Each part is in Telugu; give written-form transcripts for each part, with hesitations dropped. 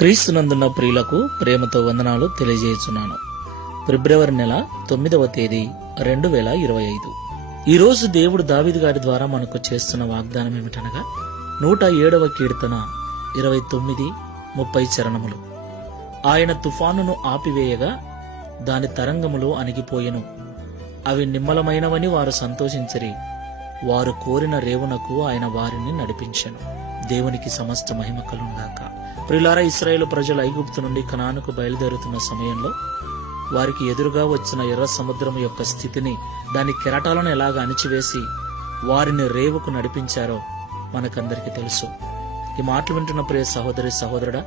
క్రీస్తునందున్న ప్రియులకు ప్రేమతో వందనాలు తెలియజేస్తున్నాను. ఫిబ్రవరి నెల 9వ తేదీ 2025. ఈరోజు దేవుడు దావీదు గారి ద్వారా మనకు చేస్తున్న వాగ్దానం ఏమిటనగా 107వ కీర్తన 29-30 చరణములు. ఆయన తుఫానును ఆపివేయగా దాని తరంగములు అణిగిపోయెను. అవి నిమ్మలమైనవని వారు సంతోషించిరి. వారు కోరిన రేవునకు ఆయన వారిని నడిపించెను. దేవునికి సమస్త మహిమ కలుగుగాక. ప్రియులారా, ఇశ్రాయేలు ప్రజలు ఐగుప్తు నుండి కనానుకు బయలుదేరుతున్న సమయంలో వారికి ఎదురుగా వచ్చిన ఎర్ర సముద్రం యొక్క స్థితిని, దాని కెరటాలను ఎలాగ అణిచివేసి వారిని రేవుకు నడిపించారో మనకందరికీ తెలుసు. ఈ మాటలు వింటున్న ప్రియ సహోదరి సహోదరుడా,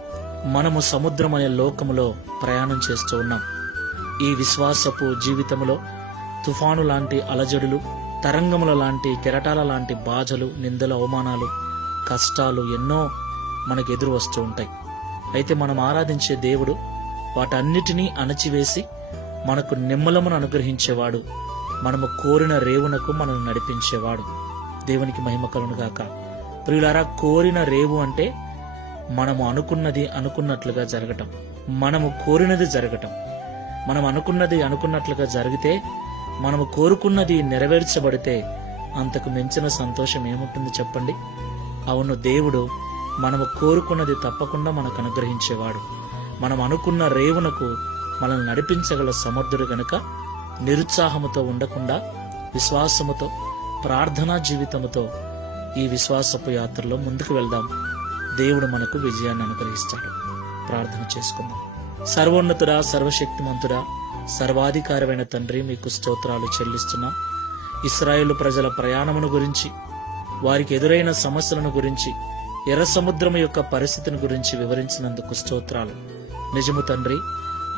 మనము సముద్రం అనే లోకములో ప్రయాణం చేస్తూ ఉన్నాం. ఈ విశ్వాసపు జీవితంలో తుఫాను లాంటి అలజడులు, తరంగముల లాంటి కెరటాల లాంటి బాధలు, నిందలు, అవమానాలు, కష్టాలు ఎన్నో మనకు ఎదురు వస్తూ ఉంటాయి. అయితే మనం ఆరాధించే దేవుడు వాటన్నిటినీ అణచివేసి మనకు నిమ్మలమును అనుగ్రహించేవాడు. మనము కోరిన రేవునకు మనల్ని నడిపించేవాడు. దేవునికి మహిమ కలుగుగాక. ప్రియులారా, కోరిన రేవు అంటే మనము అనుకున్నది అనుకున్నట్లుగా జరగటం, మనము కోరినది జరగటం. మనం అనుకున్నది అనుకున్నట్లుగా జరిగితే, మనము కోరుకున్నది నెరవేర్చబడితే అంతకు మించిన సంతోషం ఏముంటుంది చెప్పండి? అవును, దేవుడు మనము కోరుకున్నది తప్పకుండా మనకు అనుగ్రహించేవాడు. మనం అనుకున్న రేవునకు మనల్ని నడిపించగల సమర్థుడు గనుక నిరుత్సాహముతో ఉండకుండా విశ్వాసముతో, ప్రార్థనా జీవితముతో ఈ విశ్వాసపు యాత్రలో ముందుకు వెళ్దాం. దేవుడు మనకు విజయాన్ని అనుగ్రహిస్తాడు. ప్రార్థన చేసుకుందాం. సర్వోన్నతుడా, సర్వశక్తిమంతుడా, సర్వాధికారమైన తండ్రి, మీకు స్తోత్రాలు చెల్లిస్తున్నాం. ఇశ్రాయేలు ప్రజల ప్రయాణమును గురించి, వారికి ఎదురైన సమస్యలను గురించి, ఎర్ర సముద్రం యొక్క పరిస్థితిని గురించి వివరించినందుకు స్తోత్రాలు. నిజము తండ్రి,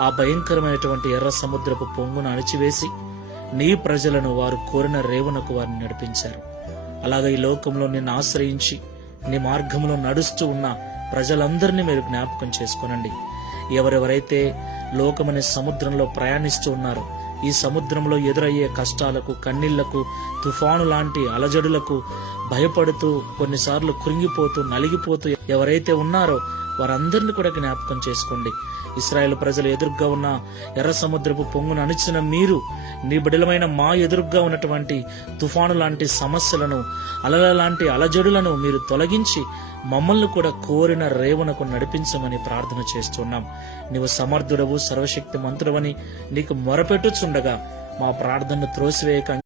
ఆ భయంకరమైనటువంటి ఎర్ర సముద్రపు పొంగును అణిచివేసి నీ ప్రజలను వారు కోరిన రేవునకు వారిని నడిపించారు. అలాగే ఈ లోకంలో నిన్ను ఆశ్రయించి నీ మార్గంలో నడుస్తూ ఉన్న ప్రజలందరినీ మీరు జ్ఞాపకం చేసుకోనండి. ఎవరెవరైతే లోకమనే సముద్రంలో ప్రయాణిస్తూ ఉన్నారో, ఈ సముద్రంలో ఎదురయ్యే కష్టాలకు, కన్నీళ్లకు, తుఫాను లాంటి అలజడులకు భయపడుతూ, కొన్నిసార్లు కృంగిపోతూ, నలిగిపోతూ ఎవరైతే ఉన్నారో వారందరినీ కూడా జ్ఞాపకం చేసుకోండి. ఇశ్రాయేలు ప్రజలు ఎదురుగా ఉన్న ఎర్ర సముద్రపు పొంగును అణిచిన మీరు, నీ బిడ్డలమైన మా ఎదురుగా ఉన్నటువంటి తుఫాను లాంటి సమస్యలను, అలల లాంటి అలజడులను మీరు తొలగించి మమ్మల్ని కూడా కోరిన రేవునకు నడిపించమని ప్రార్థన చేస్తున్నాం. నీవు సమర్థుడవు, సర్వశక్తి మంతుడవని నీకు మొరపెట్టుచుండగా మా ప్రార్థనను త్రోసివేయక